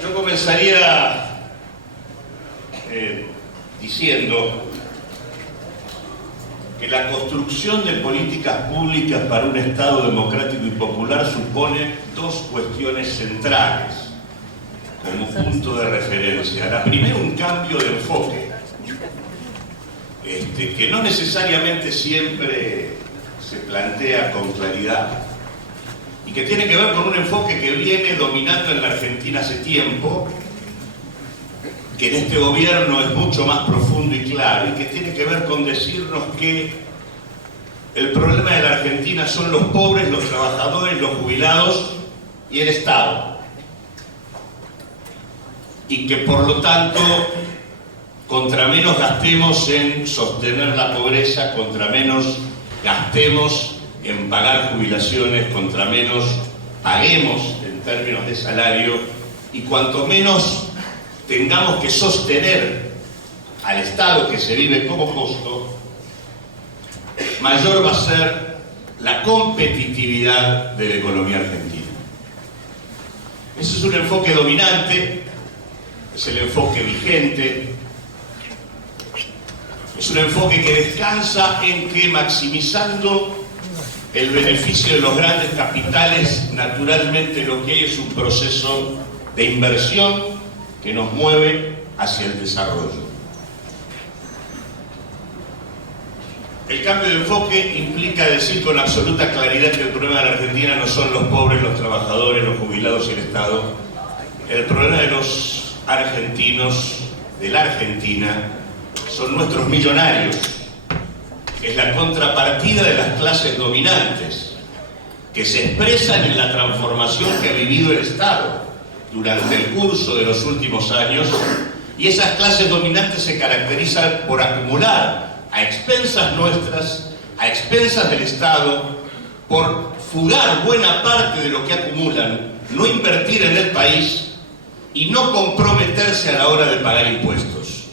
Yo comenzaría diciendo que la construcción de políticas públicas para un Estado democrático y popular supone dos cuestiones centrales como punto de referencia. La primera, un cambio de enfoque, que no necesariamente siempre se plantea con claridad y que tiene que ver con un enfoque que viene dominando en la Argentina hace tiempo, que en este gobierno es mucho más profundo y claro, y que tiene que ver con decirnos que el problema de la Argentina son los pobres, los trabajadores, los jubilados y el Estado. Y que por lo tanto, contra menos gastemos en sostener la pobreza, contra menos gastemos en pagar jubilaciones, contra menos paguemos en términos de salario, y cuanto menos tengamos que sostener al Estado que se vive como costo, mayor va a ser la competitividad de la economía argentina. Ese es un enfoque dominante, es el enfoque vigente, es un enfoque que descansa en que, maximizando el beneficio de los grandes capitales, naturalmente lo que hay es un proceso de inversión que nos mueve hacia el desarrollo. El cambio de enfoque implica decir con absoluta claridad que el problema de la Argentina no son los pobres, los trabajadores, los jubilados y el Estado. El problema de los argentinos, de la Argentina, son nuestros millonarios. Es la contrapartida de las clases dominantes, que se expresan en la transformación que ha vivido el Estado durante el curso de los últimos años, y esas clases dominantes se caracterizan por acumular a expensas nuestras, a expensas del Estado, por fugar buena parte de lo que acumulan, no invertir en el país y no comprometerse a la hora de pagar impuestos.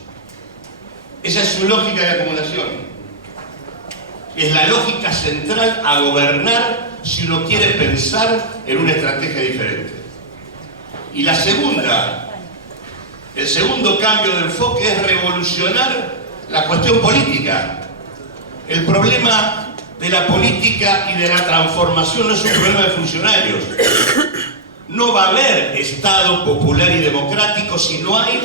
Esa es su lógica de acumulación. Es la lógica central a gobernar si uno quiere pensar en una estrategia diferente. Y la segunda, el segundo cambio de enfoque es revolucionar la cuestión política. El problema de la política y de la transformación no es un problema de funcionarios. No va a haber Estado popular y democrático si no hay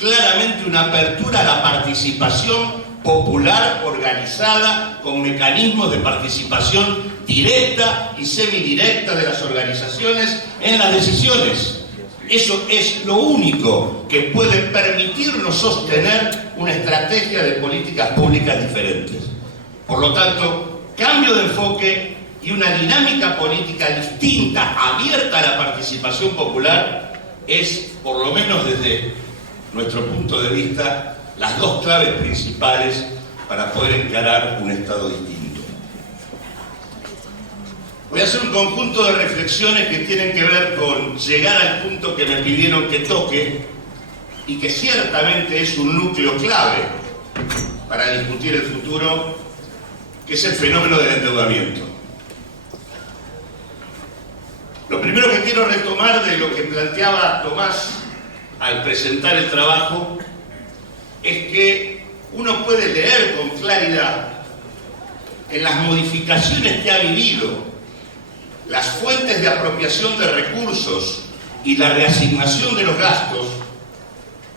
claramente una apertura a la participación popular organizada con mecanismos de participación directa y semidirecta de las organizaciones en las decisiones. Eso es lo único que puede permitirnos sostener una estrategia de políticas públicas diferentes. Por lo tanto, cambio de enfoque y una dinámica política distinta, abierta a la participación popular, es, por lo menos desde nuestro punto de vista, las dos claves principales para poder encarar un Estado distinto. Voy a hacer un conjunto de reflexiones que tienen que ver con llegar al punto que me pidieron que toque y que ciertamente es un núcleo clave para discutir el futuro, que es el fenómeno del endeudamiento. Lo primero que quiero retomar de lo que planteaba Tomás al presentar el trabajo es que uno puede leer con claridad en las modificaciones que ha vivido las fuentes de apropiación de recursos y la reasignación de los gastos,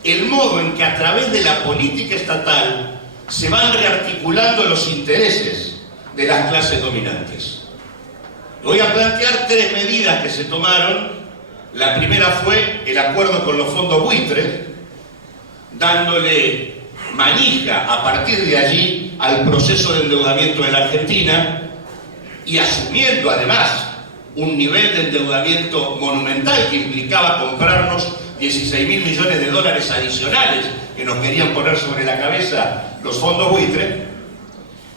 el modo en que a través de la política estatal se van rearticulando los intereses de las clases dominantes. Voy a plantear tres medidas que se tomaron. La primera fue el acuerdo con los fondos buitres, dándole manija a partir de allí al proceso de endeudamiento de la Argentina y asumiendo además un nivel de endeudamiento monumental que implicaba comprarnos 16.000 millones de dólares adicionales que nos querían poner sobre la cabeza los fondos buitres.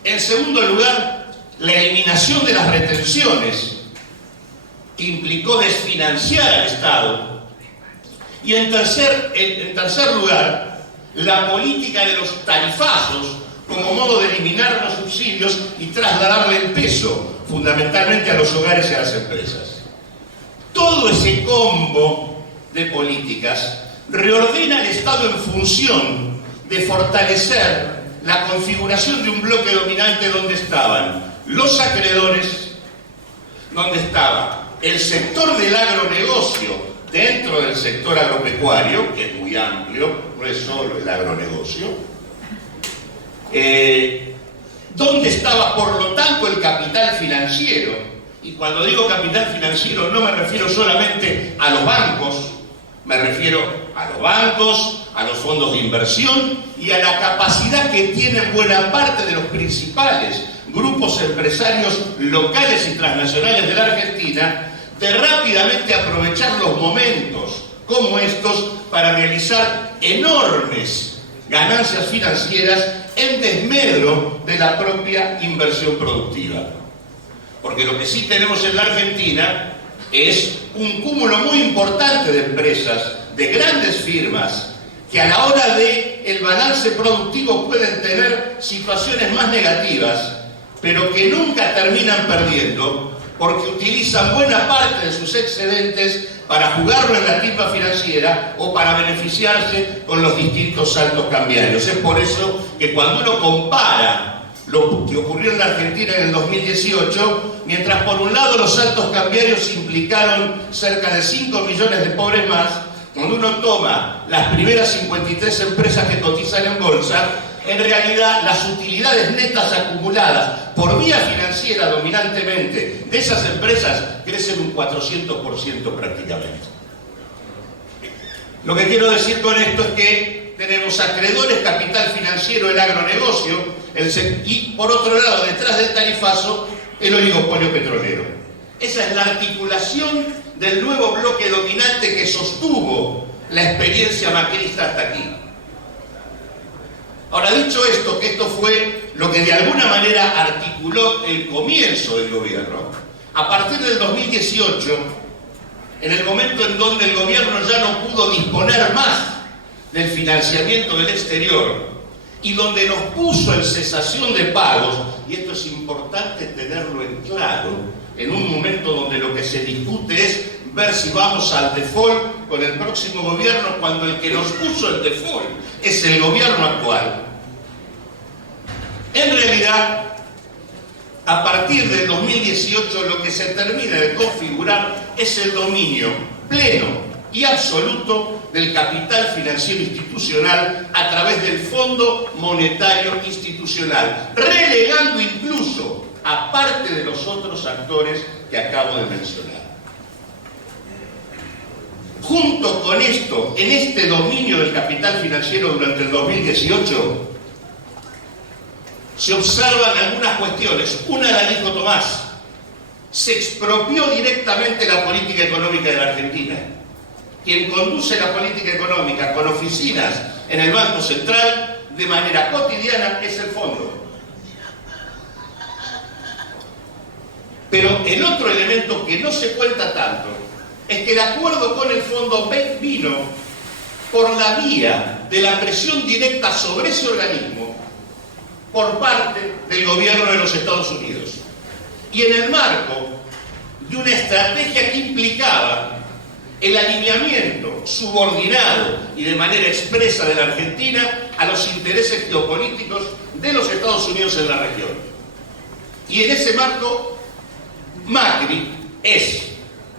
En segundo lugar, la eliminación de las retenciones, que implicó desfinanciar al Estado. Y en tercer lugar, la política de los tarifazos como modo de eliminar los subsidios y trasladarle el peso fundamentalmente a los hogares y a las empresas. Todo ese combo de políticas reordena al Estado en función de fortalecer la configuración de un bloque dominante donde estaban los acreedores, donde estaba el sector del agronegocio dentro del sector agropecuario, que es muy amplio, no es solo el agronegocio, donde estaba por lo tanto el capital financiero. Y cuando digo capital financiero no me refiero solamente a los bancos, me refiero a los bancos, a los fondos de inversión y a la capacidad que tienen buena parte de los principales grupos empresarios locales y transnacionales de la Argentina de rápidamente aprovechar los momentos como estos para realizar enormes ganancias financieras en desmedro de la propia inversión productiva. Porque lo que sí tenemos en la Argentina es un cúmulo muy importante de empresas, de grandes firmas, que a la hora del balance productivo pueden tener situaciones más negativas, pero que nunca terminan perdiendo porque utilizan buena parte de sus excedentes para jugarlo en la timba financiera o para beneficiarse con los distintos saltos cambiarios. Es por eso que cuando uno compara lo que ocurrió en la Argentina en el 2018, mientras por un lado los saltos cambiarios implicaron cerca de 5 millones de pobres más, cuando uno toma las primeras 53 empresas que cotizan en bolsa, en realidad las utilidades netas acumuladas por vía financiera dominantemente de esas empresas crecen un 400% prácticamente. Lo que quiero decir con esto es que tenemos acreedores, capital financiero, el agronegocio, y por otro lado, detrás del tarifazo, el oligopolio petrolero. Esa es la articulación del nuevo bloque dominante que sostuvo la experiencia macrista hasta aquí. Ahora, dicho esto, que esto fue lo que de alguna manera articuló el comienzo del gobierno, a partir del 2018, en el momento en donde el gobierno ya no pudo disponer más del financiamiento del exterior y donde nos puso en cesación de pagos, y esto es importante tenerlo en claro, en un momento donde lo que se discute es ver si vamos al default con el próximo gobierno, cuando el que nos puso el default es el gobierno actual. En realidad, a partir del 2018 lo que se termina de configurar es el dominio pleno y absoluto del capital financiero institucional a través del Fondo Monetario Institucional, relegando incluso a parte de los otros actores que acabo de mencionar. Junto con esto, en este dominio del capital financiero durante el 2018, se observan algunas cuestiones. Una la dijo Tomás: se expropió directamente la política económica de la Argentina. Quien conduce la política económica con oficinas en el Banco Central de manera cotidiana es el fondo. Pero el otro elemento que no se cuenta tanto es que el acuerdo con el fondo vino por la vía de la presión directa sobre ese organismo por parte del gobierno de los Estados Unidos, y en el marco de una estrategia que implicaba el alineamiento subordinado y de manera expresa de la Argentina a los intereses geopolíticos de los Estados Unidos en la región. Y en ese marco, Macri es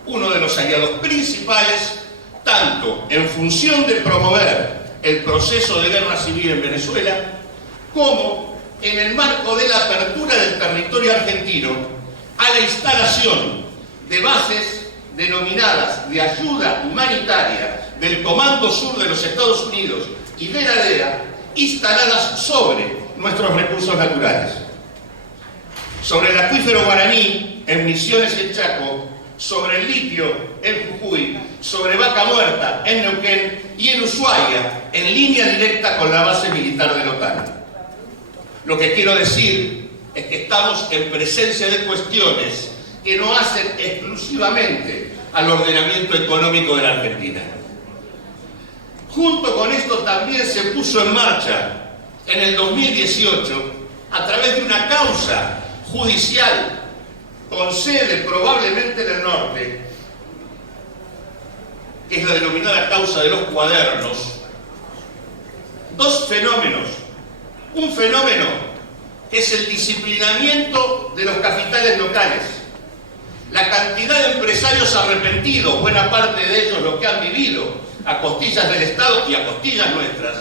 uno de los aliados principales, tanto en función de promover el proceso de guerra civil en Venezuela, como en el marco de la apertura del territorio argentino a la instalación de bases denominadas de ayuda humanitaria del Comando Sur de los Estados Unidos y de la DEA, instaladas sobre nuestros recursos naturales. Sobre el acuífero guaraní, en Misiones y el Chaco, sobre el litio en Jujuy, sobre Vaca Muerta en Neuquén y en Ushuaia, en línea directa con la base militar de la OTAN. Lo que quiero decir es que estamos en presencia de cuestiones que no hacen exclusivamente al ordenamiento económico de la Argentina. Junto con esto también se puso en marcha en el 2018, a través de una causa judicial con sede probablemente en el norte, que es la denominada causa de los cuadernos, dos fenómenos. Un fenómeno que es el disciplinamiento de los capitales locales. La cantidad de empresarios arrepentidos, buena parte de ellos lo que han vivido a costillas del Estado y a costillas nuestras,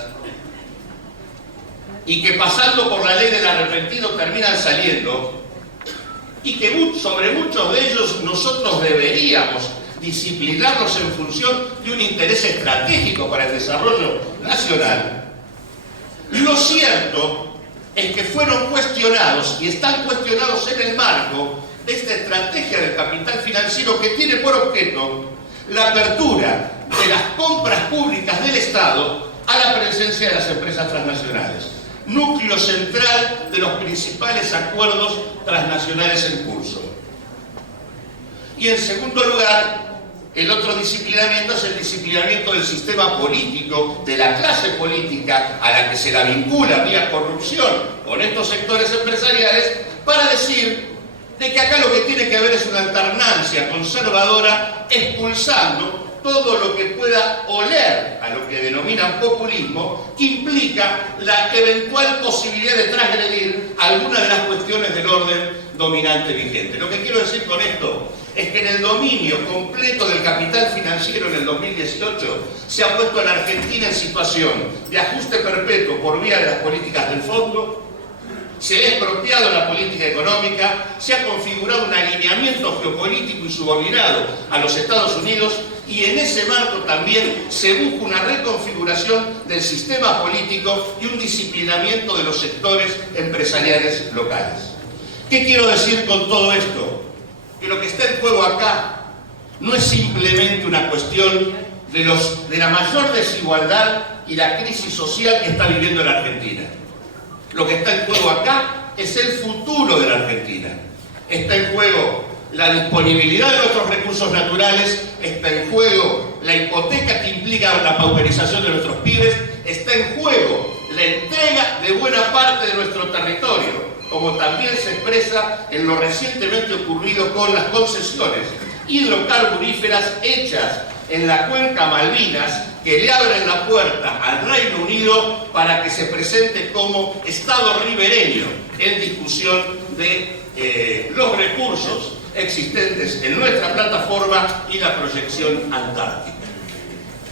y que pasando por la ley del arrepentido terminan saliendo, y que sobre muchos de ellos nosotros deberíamos disciplinarnos en función de un interés estratégico para el desarrollo nacional. Lo cierto es que fueron cuestionados y están cuestionados en el marco de esta estrategia del capital financiero que tiene por objeto la apertura de las compras públicas del Estado a la presencia de las empresas transnacionales, núcleo central de los principales acuerdos transnacionales en curso. Y en segundo lugar, el otro disciplinamiento es el disciplinamiento del sistema político, de la clase política a la que se la vincula vía corrupción con estos sectores empresariales, para decir de que acá lo que tiene que haber es una alternancia conservadora, expulsando todo lo que pueda oler a lo que denominan populismo, que implica la eventual posibilidad de transgredir alguna de las cuestiones del orden dominante vigente. Lo que quiero decir con esto es que en el dominio completo del capital financiero en el 2018 se ha puesto a la Argentina en situación de ajuste perpetuo por vía de las políticas del fondo, se ha expropiado la política económica, se ha configurado un alineamiento geopolítico y subordinado a los Estados Unidos, y en ese marco también se busca una reconfiguración del sistema político y un disciplinamiento de los sectores empresariales locales. ¿Qué quiero decir con todo esto? Que lo que está en juego acá no es simplemente una cuestión de la mayor desigualdad y la crisis social que está viviendo la Argentina. Lo que está en juego acá es el futuro de la Argentina. Está en juego la disponibilidad de nuestros recursos naturales, está en juego la hipoteca que implica la pauperización de nuestros pibes, está en juego la entrega de buena parte de nuestro territorio, como también se expresa en lo recientemente ocurrido con las concesiones hidrocarburíferas hechas en la cuenca Malvinas, que le abren la puerta al Reino Unido para que se presente como Estado ribereño en discusión de los recursos existentes en nuestra plataforma y la proyección antártica.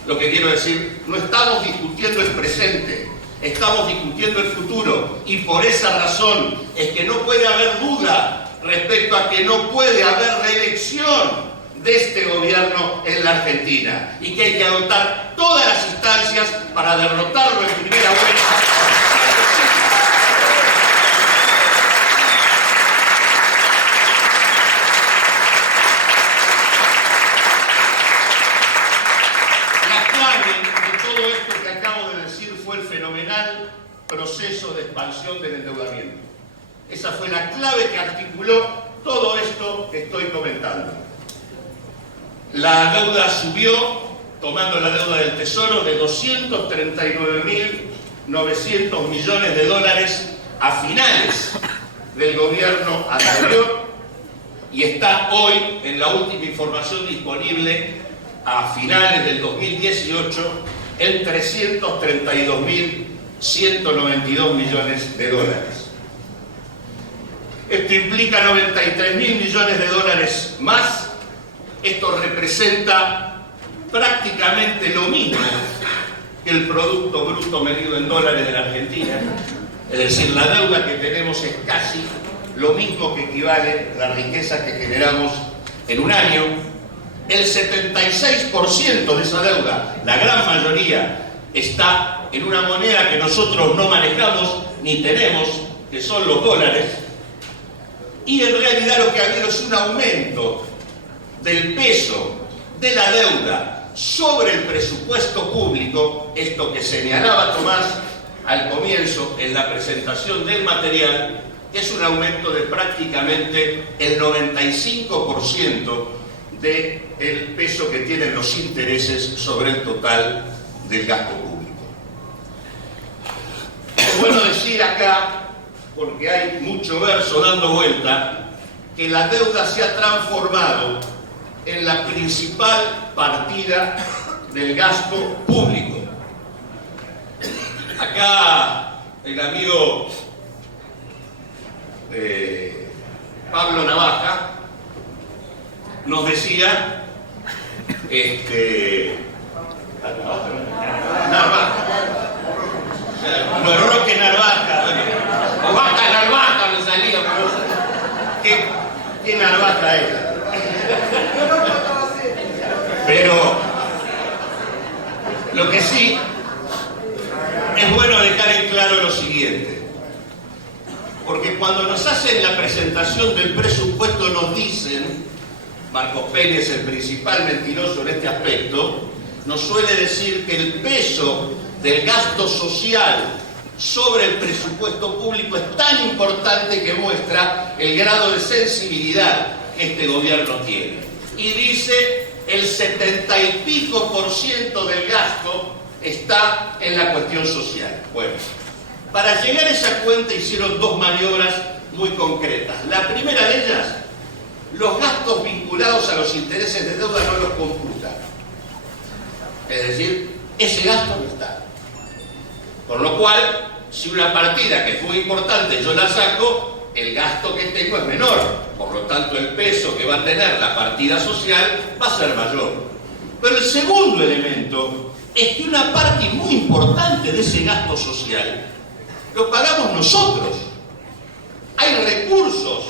Lo que quiero decir, no estamos discutiendo el presente, estamos discutiendo el futuro, y por esa razón es que no puede haber duda respecto a que no puede haber reelección de este gobierno en la Argentina, y que hay que adoptar todas las instancias para derrotarlo en primera vuelta. La clave de todo esto que acabo de decir fue el fenomenal proceso de expansión del endeudamiento. Esa fue la clave que articuló todo esto que estoy comentando. La deuda subió, tomando la deuda del Tesoro, de 239.900 millones de dólares a finales del gobierno anterior, y está hoy, en la última información disponible, a finales del 2018, en 332.192 millones de dólares. Esto implica 93.000 millones de dólares más. Esto representa prácticamente lo mismo que el Producto Bruto medido en dólares de la Argentina. Es decir, la deuda que tenemos es casi lo mismo que equivale a la riqueza que generamos en un año. El 76% de esa deuda, la gran mayoría, está en una moneda que nosotros no manejamos ni tenemos, que son los dólares. Y en realidad lo que ha habido es un aumento del peso de la deuda sobre el presupuesto público, esto que señalaba Tomás al comienzo en la presentación del material, que es un aumento de prácticamente el 95% del peso que tienen los intereses sobre el total del gasto público. Es bueno decir acá, porque hay mucho verso dando vuelta, que la deuda se ha transformado en la principal partida del gasto público. Acá el amigo Pablo Navaja nos decía, Narvaja, no, Roque Narvaja, o Vaca Narvaja me salía, ¿qué Narvaja era? Pero lo que sí es bueno dejar en claro lo siguiente, porque cuando nos hacen la presentación del presupuesto nos dicen, Marcos Pérez, el principal mentiroso en este aspecto, nos suele decir que el peso del gasto social sobre el presupuesto público es tan importante que muestra el grado de sensibilidad que este gobierno tiene. Y dice el 70 y pico % del gasto está en la cuestión social. Bueno, para llegar a esa cuenta hicieron dos maniobras muy concretas. La primera de ellas, los gastos vinculados a los intereses de deuda no los computan. Es decir, ese gasto no está. Por lo cual, si una partida que fue importante yo la saco, el gasto que tengo es menor. Por lo tanto, el peso que va a tener la partida social va a ser mayor. Pero el segundo elemento es que una parte muy importante de ese gasto social lo pagamos nosotros. Hay recursos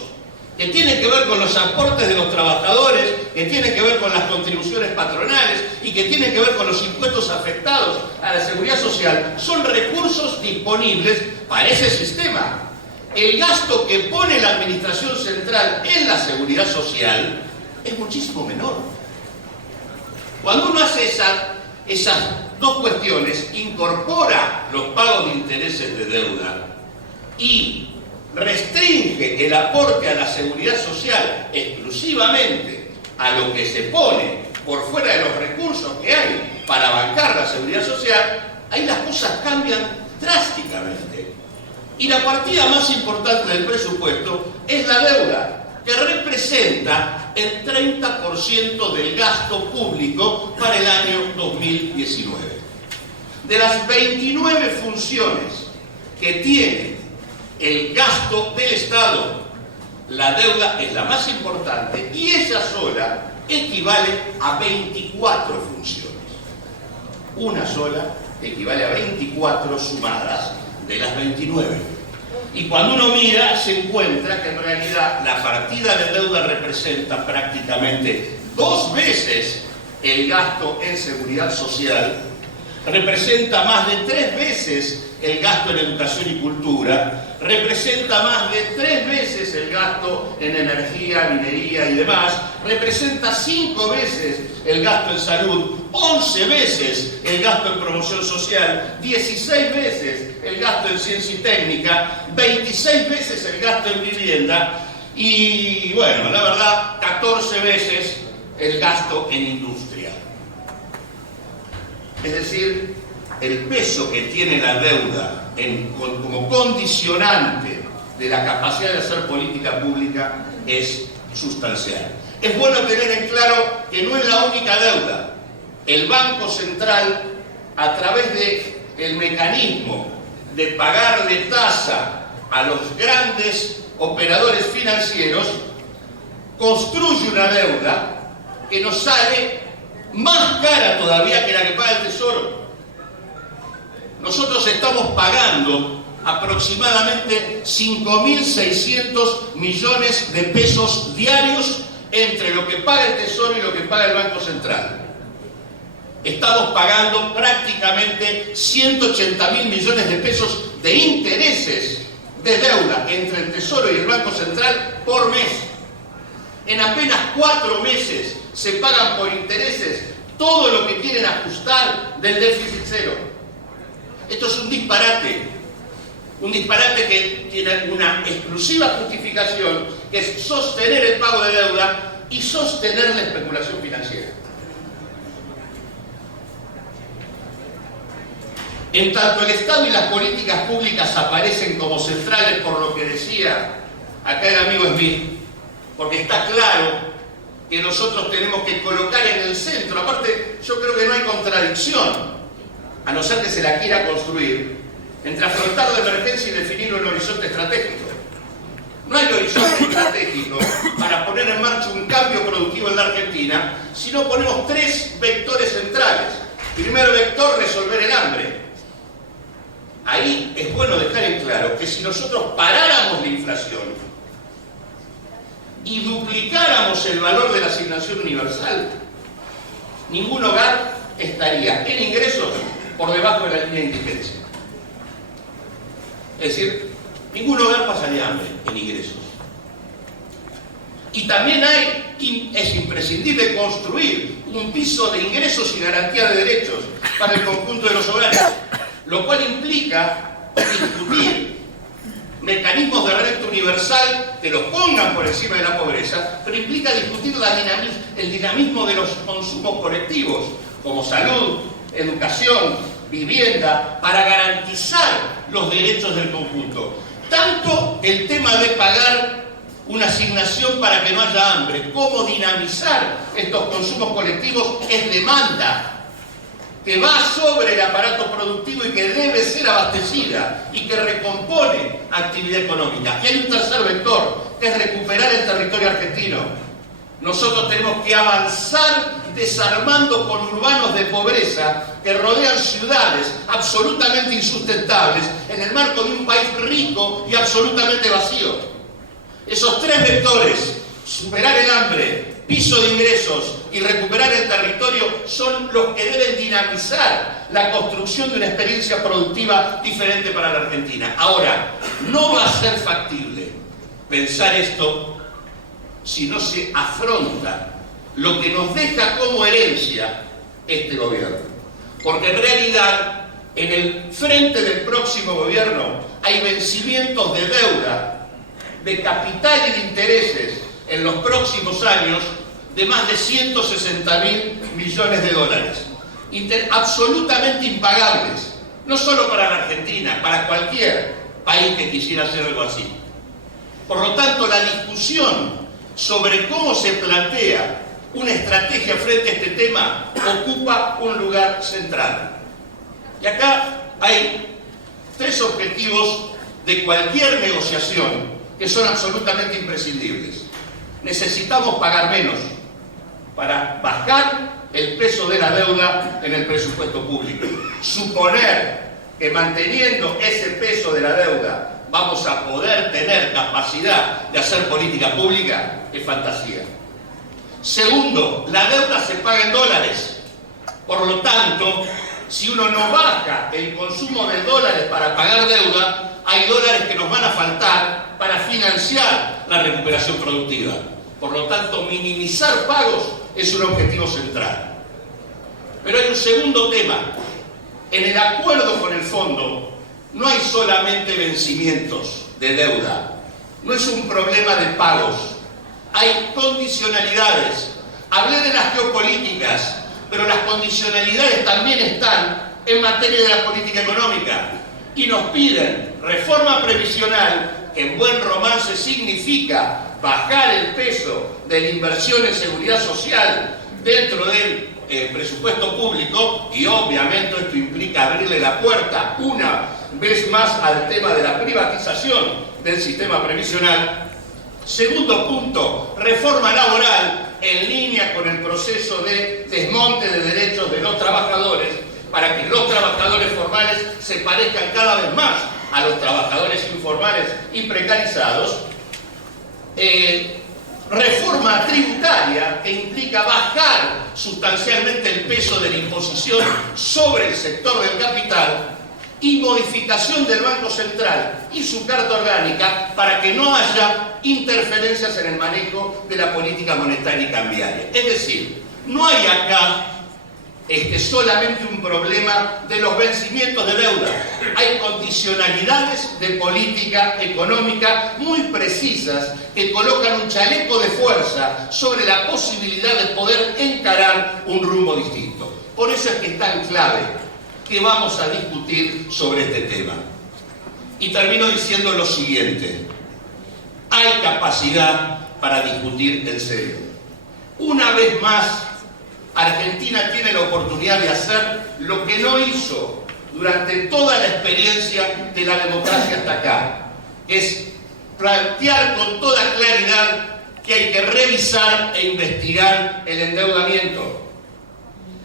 que tienen que ver con los aportes de los trabajadores, que tienen que ver con las contribuciones patronales y que tienen que ver con los impuestos afectados a la seguridad social. Son recursos disponibles para ese sistema. El gasto que pone la administración central en la seguridad social es muchísimo menor. Cuando uno hace esas dos cuestiones, incorpora los pagos de intereses de deuda y restringe el aporte a la seguridad social exclusivamente a lo que se pone por fuera de los recursos que hay para bancar la seguridad social, ahí las cosas cambian drásticamente. Y la partida más importante del presupuesto es la deuda, que representa el 30% del gasto público para el año 2019. De las 29 funciones que tiene el gasto del Estado, la deuda es la más importante y ella sola equivale a 24 funciones. Una sola equivale a 24 sumadas de las 29. Y cuando uno mira, se encuentra que en realidad la partida de deuda representa prácticamente 2 veces el gasto en seguridad social, representa más de 3 veces el gasto en educación y cultura, representa más de 3 veces el gasto en energía, minería y demás, representa 5 veces el gasto en salud, 11 veces el gasto en promoción social, 16 veces el gasto en ciencia y técnica, 26 veces el gasto en vivienda y, bueno, la verdad, 14 veces el gasto en industria. Es decir, el peso que tiene la deuda como condicionante de la capacidad de hacer política pública es sustancial. Es bueno tener en claro que no es la única deuda. El Banco Central, a través del mecanismo de pagarle tasa a los grandes operadores financieros, construye una deuda que nos sale más cara todavía que la que paga el Tesoro. Nosotros estamos pagando aproximadamente 5.600 millones de pesos diarios entre lo que paga el Tesoro y lo que paga el Banco Central. Estamos pagando prácticamente 180.000 millones de pesos de intereses de deuda entre el Tesoro y el Banco Central por mes. En apenas 4 meses se pagan por intereses todo lo que quieren ajustar del déficit cero. Esto es un disparate que tiene una exclusiva justificación, que es sostener el pago de deuda y sostener la especulación financiera. En tanto el Estado y las políticas públicas aparecen como centrales, por lo que decía acá el amigo Smith, porque está claro que nosotros tenemos que colocar en el centro. Aparte, yo creo que no hay contradicción, a no ser que se la quiera construir, entre afrontar la emergencia y definir un horizonte estratégico. No hay horizonte estratégico para poner en marcha un cambio productivo en la Argentina si no ponemos tres vectores centrales. Primer vector, resolver el hambre. Ahí es bueno dejar en claro que si nosotros paráramos la inflación y duplicáramos el valor de la asignación universal, ningún hogar estaría en ingresos por debajo de la línea de indigencia. Es decir, ningún hogar pasaría hambre en ingresos. Y también es imprescindible construir un piso de ingresos y garantía de derechos para el conjunto de los hogares, lo cual implica discutir mecanismos de renta universal que los pongan por encima de la pobreza, pero implica discutir el dinamismo de los consumos colectivos, como salud, educación, vivienda, para garantizar los derechos del conjunto. Tanto el tema de pagar una asignación para que no haya hambre, como dinamizar estos consumos colectivos es demanda que va sobre el aparato productivo y que debe ser abastecida y que recompone actividad económica. Y hay un tercer vector, que es recuperar el territorio argentino. Nosotros tenemos que avanzar desarmando conurbanos de pobreza que rodean ciudades absolutamente insustentables en el marco de un país rico y absolutamente vacío. Esos tres vectores, superar el hambre, piso de ingresos y recuperar el territorio, son los que deben dinamizar la construcción de una experiencia productiva diferente para la Argentina. Ahora, no va a ser factible pensar esto si no se afronta lo que nos deja como herencia este gobierno. Porque en realidad, en el frente del próximo gobierno hay vencimientos de deuda, de capital y de intereses en los próximos años de más de 160.000 millones de dólares. Absolutamente impagables, no solo para la Argentina, para cualquier país que quisiera hacer algo así. Por lo tanto, la discusión sobre cómo se plantea una estrategia frente a este tema ocupa un lugar central. Y acá hay tres objetivos de cualquier negociación que son absolutamente imprescindibles. Necesitamos pagar menos para bajar el peso de la deuda en el presupuesto público. Suponer que manteniendo ese peso de la deuda vamos a poder tener capacidad de hacer política pública es fantasía. Segundo, la deuda se paga en dólares. Por lo tanto, si uno no baja el consumo de dólares para pagar deuda, hay dólares que nos van a faltar para financiar la recuperación productiva. Por lo tanto, minimizar pagos es un objetivo central. Pero hay un segundo tema. En el acuerdo con el fondo no hay solamente vencimientos de deuda. No es un problema de pagos. Hay condicionalidades. Hablé de las geopolíticas, pero las condicionalidades también están en materia de la política económica. Y nos piden reforma previsional, que en buen romance significa bajar el peso de la inversión en seguridad social dentro del presupuesto público, y obviamente esto implica abrirle la puerta una vez más al tema de la privatización del sistema previsional. Segundo punto, reforma laboral en línea con el proceso de desmonte de derechos de los trabajadores, para que los trabajadores formales se parezcan cada vez más a los trabajadores informales y precarizados. Reforma tributaria, que implica bajar sustancialmente el peso de la imposición sobre el sector del capital, y modificación del Banco Central y su Carta Orgánica para que no haya interferencias en el manejo de la política monetaria y cambiaria. Es decir, no hay acá solamente un problema de los vencimientos de deuda. Hay condicionalidades de política económica muy precisas que colocan un chaleco de fuerza sobre la posibilidad de poder encarar un rumbo distinto. Por eso es que es tan clave que vamos a discutir sobre este tema. Y termino diciendo lo siguiente. Hay capacidad para discutir en serio. Una vez más, Argentina tiene la oportunidad de hacer lo que no hizo durante toda la experiencia de la democracia hasta acá, es plantear con toda claridad que hay que revisar e investigar el endeudamiento,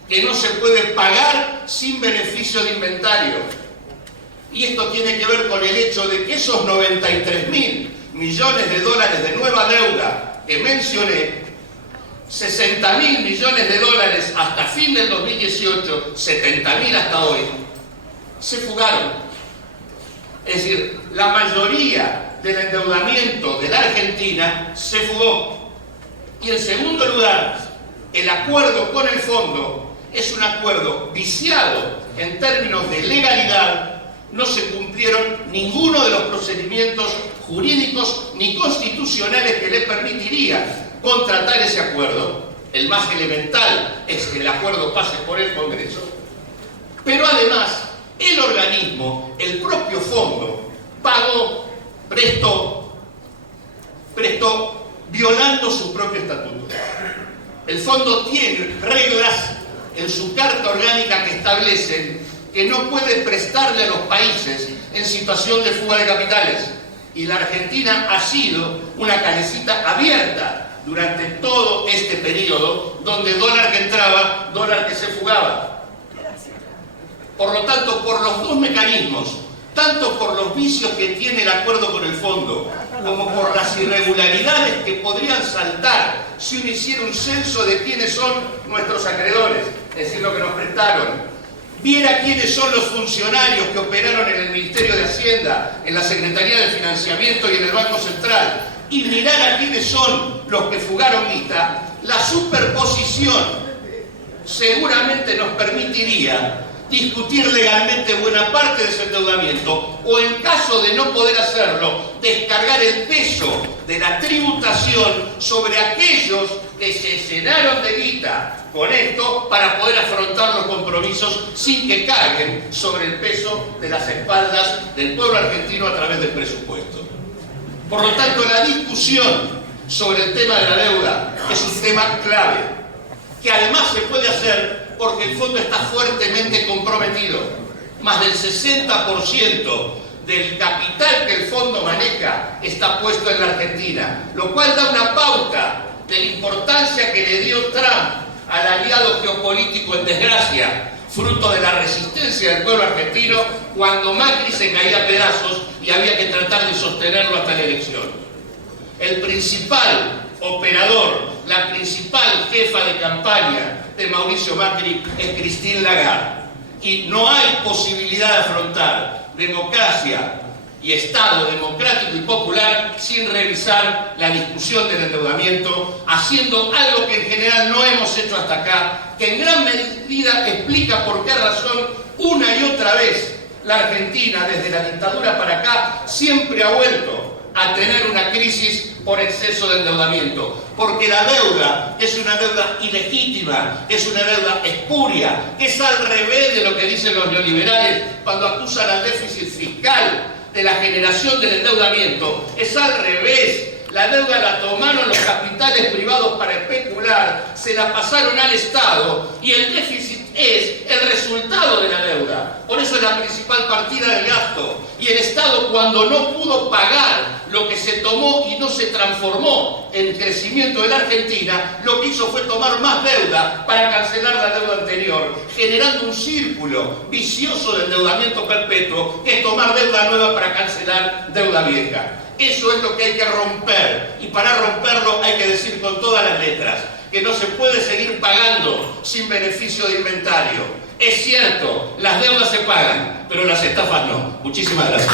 que no se puede pagar sin beneficio de inventario. Y esto tiene que ver con el hecho de que esos 93.000 millones de dólares de nueva deuda que mencioné, 60.000 millones de dólares hasta fin del 2018, 70.000 hasta hoy, se fugaron. Es decir, la mayoría del endeudamiento de la Argentina se fugó. Y en segundo lugar, el acuerdo con el fondo es un acuerdo viciado en términos de legalidad. No se cumplieron ninguno de los procedimientos jurídicos ni constitucionales que le permitiría contratar ese acuerdo. El más elemental es que el acuerdo pase por el Congreso. Pero además, el organismo, el propio fondo, pagó, prestó violando su propio estatuto. El fondo tiene reglas en su carta orgánica que establecen que no puede prestarle a los países en situación de fuga de capitales. Y la Argentina ha sido una calecita abierta durante todo este periodo, donde dólar que entraba, dólar que se fugaba. Por lo tanto, por los dos mecanismos, tanto por los vicios que tiene el acuerdo con el fondo, como por las irregularidades que podrían saltar si uno hiciera un censo de quiénes son nuestros acreedores, es decir, lo que nos prestaron, viera quiénes son los funcionarios que operaron en el Ministerio de Hacienda, en la Secretaría de Financiamiento y en el Banco Central, y mirara quiénes son los que fugaron guita, la superposición seguramente nos permitiría discutir legalmente buena parte de ese endeudamiento, o en caso de no poder hacerlo, descargar el peso de la tributación sobre aquellos que se llenaron de guita con esto para poder afrontar los compromisos sin que caigan sobre el peso de las espaldas del pueblo argentino a través del presupuesto. Por lo tanto, la discusión sobre el tema de la deuda es un tema clave, que además se puede hacer porque el fondo está fuertemente comprometido. Más del 60% del capital que el fondo maneja está puesto en la Argentina, lo cual da una pauta de la importancia que le dio Trump al aliado geopolítico en desgracia, fruto de la resistencia del pueblo argentino cuando Macri se caía a pedazos y había que tratar de sostenerlo hasta la elección. El principal operador, la principal jefa de campaña de Mauricio Macri es Christine Lagarde. Y no hay posibilidad de afrontar democracia y Estado democrático y popular sin revisar la discusión del endeudamiento, haciendo algo que en general no hemos hecho hasta acá, que en gran medida explica por qué razón una y otra vez la Argentina, desde la dictadura para acá, siempre ha vuelto a tener una crisis por exceso de endeudamiento. Porque la deuda es una deuda ilegítima, es una deuda espuria, que es al revés de lo que dicen los neoliberales cuando acusan al déficit fiscal de la generación del endeudamiento. Es al revés. La deuda la tomaron los capitales privados para especular, se la pasaron al Estado y el déficit es el resultado de la deuda. Por eso es la principal partida del gasto. Y el Estado, cuando no pudo pagar lo que se tomó y no se transformó en crecimiento de la Argentina, lo que hizo fue tomar más deuda para cancelar la deuda anterior, generando un círculo vicioso de endeudamiento perpetuo, que es tomar deuda nueva para cancelar deuda vieja. Eso es lo que hay que romper, y para romperlo hay que decir con todas las letras que no se puede seguir pagando sin beneficio de inventario. Es cierto, las deudas se pagan, pero las estafas no. Muchísimas gracias.